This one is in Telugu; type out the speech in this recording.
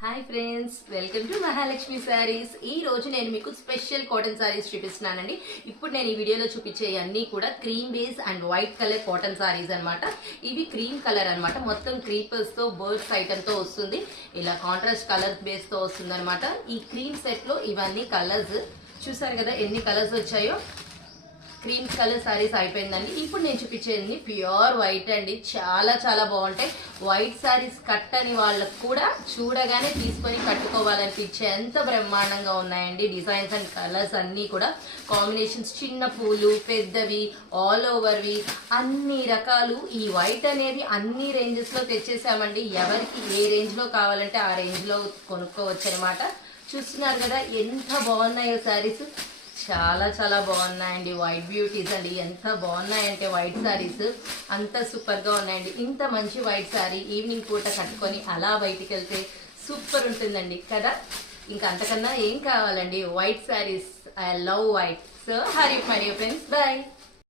Hi friends, welcome to Mahalakshmi saris. ఈ రోజు నేను మీకు స్పెషల్ కాటన్ శారీస్ చూపిస్తున్నానండి. ఇప్పుడు నేను ఈ వీడియోలో చూపించే అన్ని కూడా cream base and white colour cotton saris అన్నమాట. ఇవి క్రీమ్ కలర్ అన్నమాట. మొత్తం క్రీపర్స్ తో బర్డ్స్ ఐటమ్ తో వస్తుంది. ఇలా కాంట్రాస్ట్ కలర్ బేస్ తో వస్తుంది అనమాట. ఈ క్రీమ్ సెట్ లో ఇవన్నీ కలర్స్ చూసారు కదా, ఎన్ని కలర్స్ వచ్చాయో. క్రీమ్ కలర్ సారీస్ అయిపోయిందండి. ఇప్పుడు నేను చూపించేది ప్యూర్ వైట్ అండి. చాలా చాలా బాగుంటాయి. వైట్ సారీస్ కట్టని వాళ్ళకు కూడా చూడగానే తీసుకొని కట్టుకోవాలనిపించే ఎంత బ్రహ్మాండంగా ఉన్నాయండి. డిజైన్స్ అండ్ కలర్స్ అన్నీ కూడా కాంబినేషన్స్, చిన్న పూలు, పెద్దవి, ఆల్ ఓవర్వి, అన్ని రకాలు. ఈ వైట్ అనేది అన్ని రేంజెస్ లో తెచ్చేసామండి. ఎవరికి ఏ రేంజ్ లో కావాలంటే ఆ రేంజ్ లో కొనుక్కోవచ్చు అనమాట. చూస్తున్నారు కదా ఎంత బాగున్నాయో శారీస్. చాలా చాలా బాగున్నాయండి. వైట్ బ్యూటీస్ అండి. ఎంత బాగున్నాయంటే వైట్ శారీస్ అంత సూపర్ గా ఉన్నాయండి. ఇంత మంచి వైట్ శారీ ఈవినింగ్ పూట కట్టుకొని అలా బయటికి వెళ్తే సూపర్ ఉంటుందండి కదా. ఇంకా అంతకన్నా ఏం కావాలండి. White saris, I love white. So Hari my dear friends, bye.